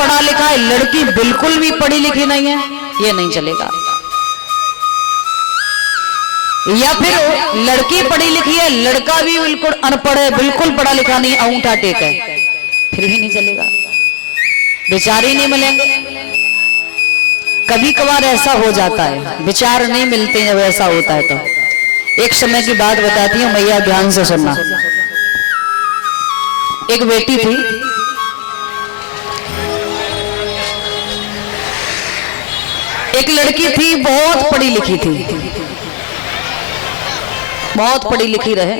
पढ़ा लिखा है, लड़की बिल्कुल भी पढ़ी लिखी नहीं है, ये नहीं चलेगा। या फिर लड़की पढ़ी लिखी है, लड़का भी बिल्कुल अनपढ़ है, बिल्कुल पढ़ा लिखा नहीं, अंगूठा टेक है, फिर भी नहीं चलेगा, विचार ही नहीं मिलेंगे। कभी कभार ऐसा हो जाता है, विचार नहीं मिलते जब ऐसा होता है तो। एक समय की बात बताती हूँ मैया, ध्यान से सुनना। एक बेटी थी, एक लड़की थी, बहुत पढ़ी लिखी थी, बहुत पढ़ी लिखी रहे।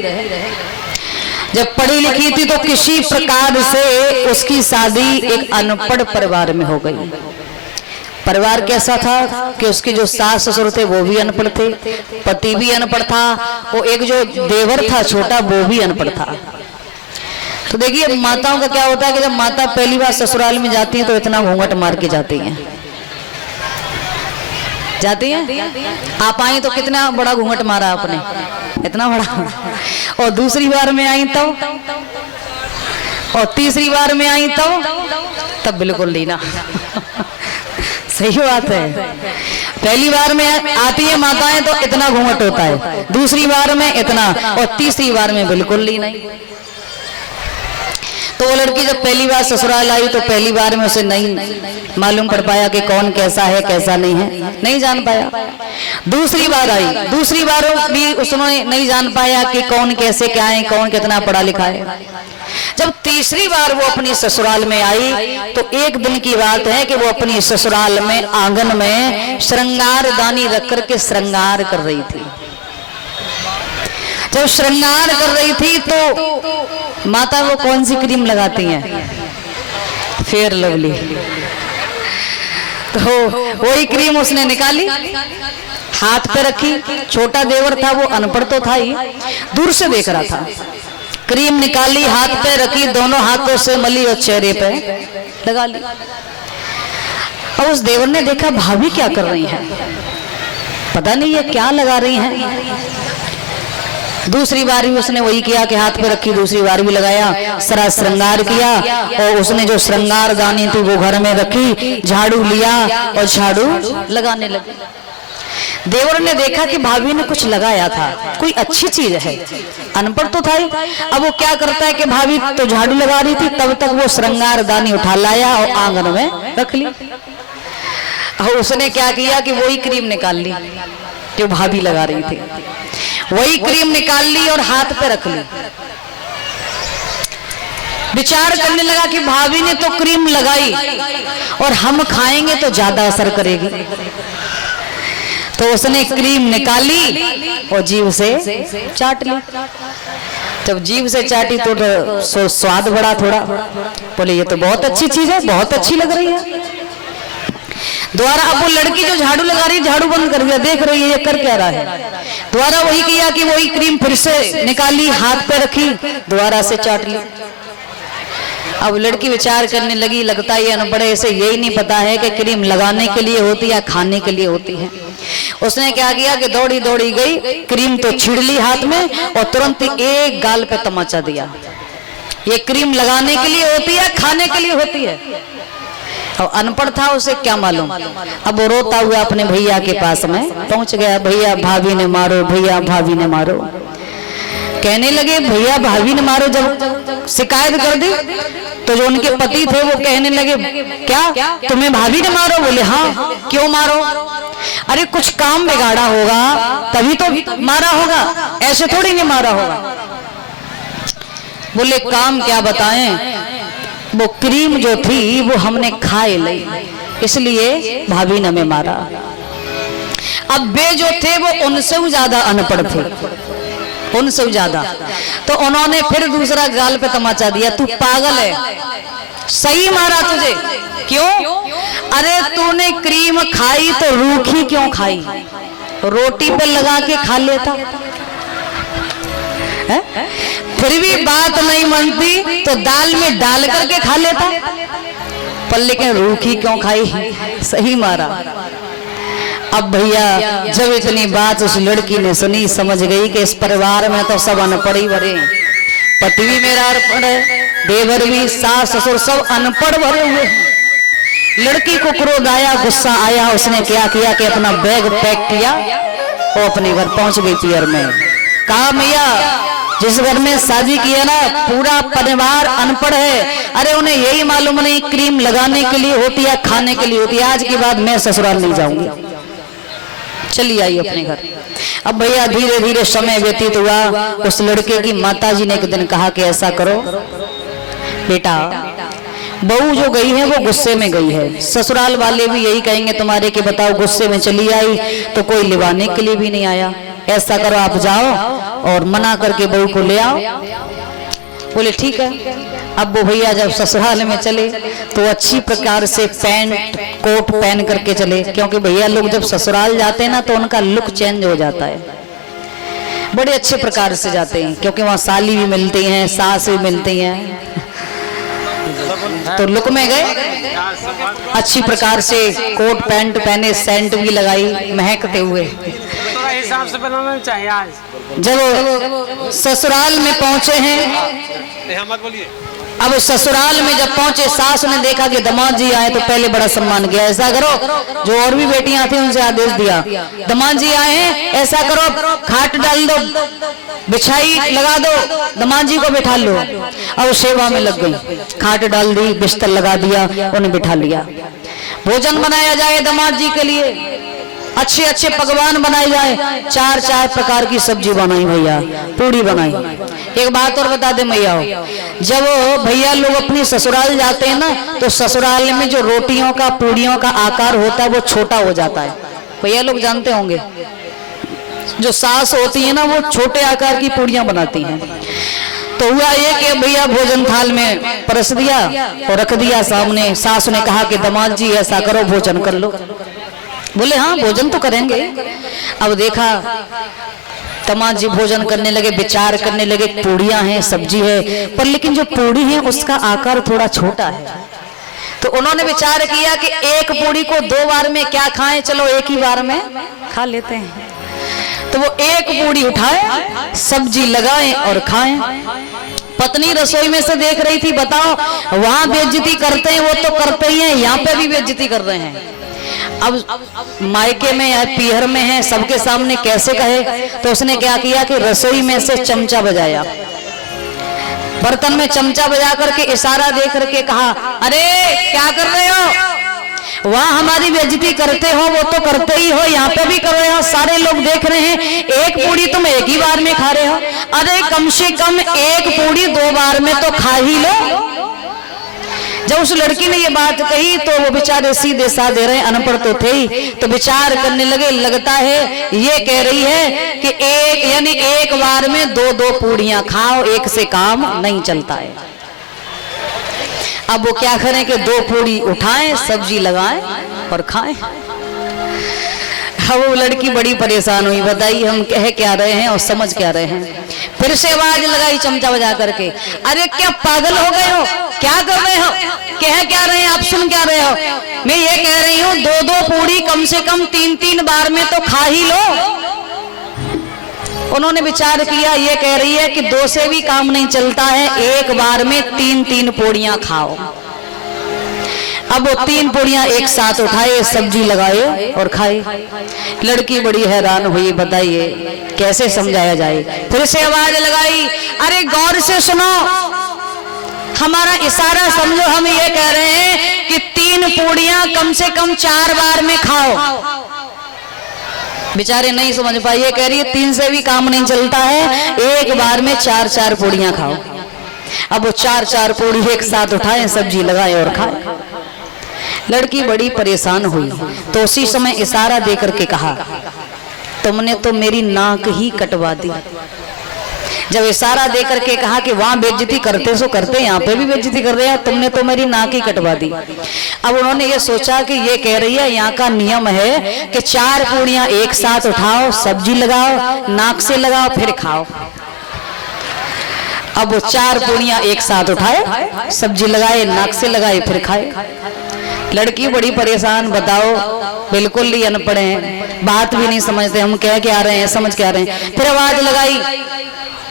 जब पढ़ी लिखी थी तो किसी प्रकार से उसकी शादी एक अनपढ़ परिवार में हो गई। परिवार कैसा था कि उसके जो सास ससुर थे वो भी अनपढ़ थे, पति भी अनपढ़ था, वो एक जो देवर था छोटा वो भी अनपढ़ था। तो देखिए माताओं का क्या होता है कि जब माता पहली बार ससुराल में जाती है तो इतना घूंघट मार के जाती हैं। आप आई तो कितना बड़ा घूंघट मारा आपने, इतना बड़ा। और दूसरी बार में आई तो, और तीसरी बार में आई तो तब बिल्कुल नहीं ना। सही बात है। पहली बार में आती है माताएं तो इतना घूंघट होता है, दूसरी बार में इतना, और तीसरी बार में बिल्कुल नहीं। तो वो लड़की जब पहली बार ससुराल आई तो पहली बार में उसे नहीं मालूम पड़ पाया कि कौन कैसा है कैसा नहीं है, नहीं जान पाया। दूसरी बार आई, दूसरी बार भी उसने नहीं जान पाया कि कौन कैसे क्या है, कौन कितना पढ़ा लिखा है। जब तीसरी बार वो अपनी ससुराल में आई तो एक दिन की बात है कि वो अपनी ससुराल में आंगन में श्रृंगार दानी रख करके श्रृंगार कर रही थी। जब श्रृंगार कर रही थी तो माता वो कौन सी क्रीम लगाती हैं? Fair lovely. तो वही क्रीम उसने निकाली, हाथ पे रखी। छोटा देवर था, वो अनपढ़ तो था ही, दूर से देख रहा था। क्रीम निकाली, हाथ पे रखी, दोनों हाथों से मली और चेहरे पे लगा ली। और उस देवर ने देखा भाभी क्या कर रही हैं, पता नहीं ये क्या लगा रही हैं। दूसरी बार भी उसने वही किया कि हाथ पे रखी, दूसरी बार भी लगाया, सारा श्रृंगार किया। और उसने जो श्रृंगार दानी थी वो घर में रखी, झाड़ू लिया और झाड़ू लगाने लगी। देवर ने देखा कि भाभी ने कुछ लगाया था, कोई अच्छी चीज है, अनपढ़ तो था ही। अब वो क्या करता है कि भाभी तो झाड़ू लगा रही थी, तब तक वो श्रृंगार दानी उठा लाया और आंगन में रख ली। और उसने क्या किया कि वही क्रीम निकाल ली जो भाभी लगा रही थी, वही क्रीम निकाल ली और हाथ पे रख ली। विचार करने लगा कि भाभी ने तो क्रीम लगाई और हम खाएंगे तो ज्यादा असर करेगी। तो उसने क्रीम निकाली और जीभ से चाट ली। जब जीभ से चाटी तो स्वाद बढ़ा थोड़ा, बोले ये तो बहुत अच्छी चीज है, बहुत अच्छी लग रही है। दोबारा अब वो लड़की जो झाड़ू लगा रही, झाड़ू बंद कर दिया, देख रही है ये कर क्या रहा है। दोबारा वही किया कि वही क्रीम फिर से निकाली, हाथ पे रखी, दोबारा से चाट ली। अब लड़की विचार करने लगी, लगता है ये अनपढ़ है, इसे यही नहीं पता है कि क्रीम लगाने के लिए होती है या खाने के लिए होती है। उसने क्या किया कि दौड़ी दौड़ी गई, क्रीम तो छिड़ ली हाथ में और तुरंत एक गाल पे तमाचा दिया। ये क्रीम लगाने के लिए होती है, खाने के लिए होती है। और अनपढ़ था, उसे क्या मालूम। अब वो रोता हुआ अपने भैया के पास में पहुंच गया, भैया भाभी ने मारो, भैया भाभी ने मारो। कहने लगे भैया भाभी ने मारो। जब शिकायत कर दी तो जो उनके पति थे वो कहने लगे क्या तुम्हें भाभी ने मारो? बोले हाँ। क्यों मारो? अरे कुछ काम बिगाड़ा होगा तभी तो मारा होगा, ऐसे थोड़ी नहीं मारा होगा। बोले काम क्या बताएं, वो क्रीम जो थी वो हमने खाए ली, इसलिए भाभी ने हमें मारा। अब वे जो थे वो उनसे ज्यादा अनपढ़ थे, उनसे ज्यादा। तो उन्होंने फिर दूसरा गाल पे तमाचा दिया, तू पागल है, सही मारा तुझे। क्यों? अरे तूने क्रीम खाई तो रूखी क्यों खाई, रोटी पे लगा के खा लेता है? फिर भी बात नहीं मनती तो दाल में डाल करके खा लेता, पर लेकिन रूखी क्यों खाई, सही मारा। अब भैया जब इतनी बात उस लड़की ने सुनी, समझ गई कि इस परिवार में तो सब अनपढ़ ही भरे, पति भी मेरा अनपढ़ है, देवर भी, सास ससुर सब अनपढ़ भरे हुए। लड़की को क्रोध आया, गुस्सा आया, उसने क्या किया कि अपना बैग पैक किया और अपने घर पहुंच गई पियर में। कहा मैया जिस घर में शादी की है ना पूरा परिवार अनपढ़ है, अरे उन्हें यही मालूम नहीं क्रीम लगाने के लिए होती है खाने के लिए होती है, आज के बाद मैं ससुराल नहीं जाऊंगी, चली आई अपने घर। अब भैया धीरे धीरे समय व्यतीत हुआ। उस लड़के की माताजी ने एक दिन कहा कि ऐसा करो बेटा, बहू जो गई है वो गुस्से में गई है, ससुराल वाले भी यही कहेंगे तुम्हारे कि बताओ गुस्से में चली आई तो कोई लिवाने के लिए भी नहीं आया, ऐसा करो आप जाओ और मना करके बहू को ले आओ। बोले ठीक है। अब वो भैया जब ससुराल में चले तो अच्छी प्रकार से पैंट कोट पहन करके चले, क्योंकि भैया लोग जब ससुराल जाते हैं ना तो उनका लुक चेंज हो जाता है, बड़े अच्छे प्रकार से जाते हैं क्योंकि वहाँ साली भी मिलती हैं, सास भी मिलती हैं, तो लुक में गए अच्छी प्रकार से कोट पैंट पहने, सेंट भी लगाई महकते हुए। हिसाब से बनाना चाहिए। आज जब ससुराल में पहुंचे हैं, अब ससुराल में जब पहुंचे सास ने देखा कि दामाद जी आए तो पहले बड़ा सम्मान किया, ऐसा करो जो और भी बेटियां थी उनसे आदेश दिया, दामाद जी आए हैं ऐसा करो खाट डाल दो, बिछाई लगा दो, दामाद जी को बिठा लो। और सेवा में लग गई, खाट डाल दी, बिस्तर लगा दिया, उन्हें बिठा लिया। भोजन बनाया जाए दामाद जी के लिए, अच्छे अच्छे पकवान बनाए जाए, चार चार प्रकार की सब्जी बनाई भैया, पूरी बनाई। एक बात और बता दे मैया, जब भैया लोग अपनी ससुराल जाते हैं ना तो ससुराल में जो रोटियों का पूड़ियों का आकार होता है वो छोटा हो जाता है, भैया लोग जानते होंगे। जो सास होती है ना वो छोटे आकार की पूड़ियां बनाती हैं। तो हुआ ये कि भैया भोजन थाल में परस दिया और रख दिया सामने। सास ने कहा कि दामाद जी ऐसा करो भोजन कर लो। बोले हाँ भोजन तो करेंगे। अब देखा दामाद जी भोजन करने लगे, विचार करने लगे, पूड़ियां हैं सब्जी है, पर लेकिन जो पूड़ी है उसका आकार थोड़ा छोटा है। तो उन्होंने विचार किया कि एक पूड़ी को दो बार में क्या खाएं, चलो एक ही बार में खा लेते हैं। तो वो एक पूड़ी उठाए, सब्जी लगाएं और खाएं। पत्नी रसोई में से देख रही थी, बताओ वहां बेइज्जती करते हैं वो तो करते ही हैं, यहाँ पे भी बेइज्जती कर रहे हैं। अब मायके में या पीहर में है, सबके सामने कैसे कहे, तो उसने क्या किया कि रसोई में से चमचा बजाया, बर्तन में चमचा बजा करके इशारा दे करके कहा अरे क्या कर रहे हो, वहां हमारी बेइज्जती करते हो वो तो करते ही हो, यहाँ पे भी कर रहे हो, सारे लोग देख रहे हैं, एक पूड़ी तुम एक ही बार में खा रहे हो, अरे कम से कम एक पूड़ी दो बार में तो खा ही लो। जब उस लड़की ने ये बात कही तो वो बेचारे सीधे साधे रहे, अनपढ़ तो थे ही, तो विचार करने लगे, लगता है ये कह रही है कि एक यानी एक बार में दो दो पूड़ियां खाओ, एक से काम नहीं चलता है। अब वो क्या करें कि दो पूड़ी उठाएं, सब्जी लगाएं और खाएं। वो लड़की बड़ी परेशान हुई, बताइए हम कह क्या रहे हैं और समझ क्या रहे हैं। फिर से आवाज लगाई चमचा बजा करके, अरे क्या पागल हो गए हो, क्या कर रहे हो, कह क्या रहे हैं आप, सुन क्या रहे हो, मैं ये कह रही हूँ दो दो पूड़ी कम से कम तीन तीन बार में तो खा ही लो। उन्होंने विचार किया, ये कह रही है कि दो से भी काम नहीं चलता है, एक बार में तीन तीन पूड़ियां खाओ। अब वो तीन पूड़ियां एक साथ उठाए, सब्जी लगाए और खाए। लड़की बड़ी हैरान हुई, बताइए कैसे समझाया जाए। फिर से आवाज लगाई, अरे गौर से सुनो, हमारा इशारा समझो, हम ये कह रहे हैं कि तीन पूड़ियां कम से कम चार बार में खाओ। बेचारे नहीं समझ पाए, ये कह रही है तीन से भी काम नहीं चलता है, एक बार में चार चार पूड़ियां खाओ। अब वो चार चार पूड़ी एक साथ उठाए, सब्जी लगाए और खाए। लड़की बड़ी परेशान हुई, तो उसी समय इशारा दे करके कहा, तुमने तो मेरी नाक ही कटवा दी। जब इशारा दे करके कहा कि वहां बेइज्जती करते सो करते, यहाँ पे भी बेइज्जती कर रहे हैं, तुमने तो मेरी नाक ही कटवा दी। अब उन्होंने ये सोचा कि ये कह रही है यहाँ का नियम है कि चार पूड़ियां एक साथ उठाओ, सब्जी लगाओ, नाक से लगाओ, फिर खाओ। अब वो चार पूड़ियां एक साथ उठाए, सब्जी लगाए, नाक से लगाए, फिर खाए। लड़की बड़ी परेशान, बताओ बिल्कुल ही अनपढ़ हैं, बात भी नहीं समझते, हम कह के आ रहे हैं, समझ के आ रहे हैं। फिर आवाज लगाई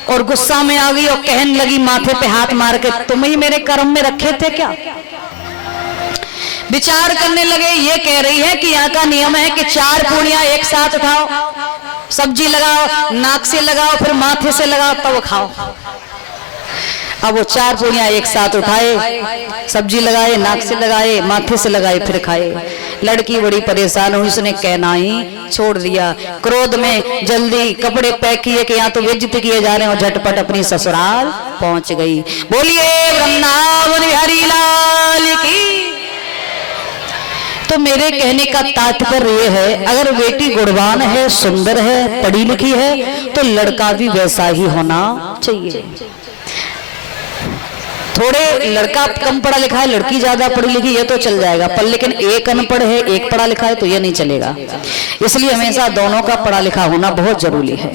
और गुस्सा में आ गई और कहने लगी माथे पे हाथ मार के, तुम ही मेरे कर्म में रखे थे क्या, विचार करने लगे, ये कह रही है कि यहाँ का नियम है कि 4 पूड़ियां एक साथ उठाओ, सब्जी लगाओ, नाक से लगाओ, फिर माथे से लगाओ, तब खाओ। अब वो 4 पूड़ियां एक साथ उठाए, सब्जी लगाए, नाक से लगाए, माथे से लगाए, फिर खाए। लड़की बड़ी परेशान हुई, उसने कहना ही छोड़ दिया। क्रोध में जल्दी कपड़े पैक किए कि यहाँ तो बेइज्जती किए जा रहे हैं, और झटपट अपनी ससुराल पहुंच गई। बोलिए वृंदावन बिहारी लाल की। तो मेरे कहने का तात्पर्य ये है, अगर बेटी गुणवान है, सुंदर है, पढ़ी लिखी है, तो लड़का भी वैसा ही होना चाहिए। थोड़े लड़का कम पढ़ा लिखा है, लड़की ज्यादा पढ़ी लिखी, ये तो चल जाएगा, पर लेकिन एक अनपढ़ है, एक पढ़ा लिखा है, तो ये नहीं चलेगा। इसलिए हमेशा दोनों का पढ़ा लिखा होना बहुत जरूरी है।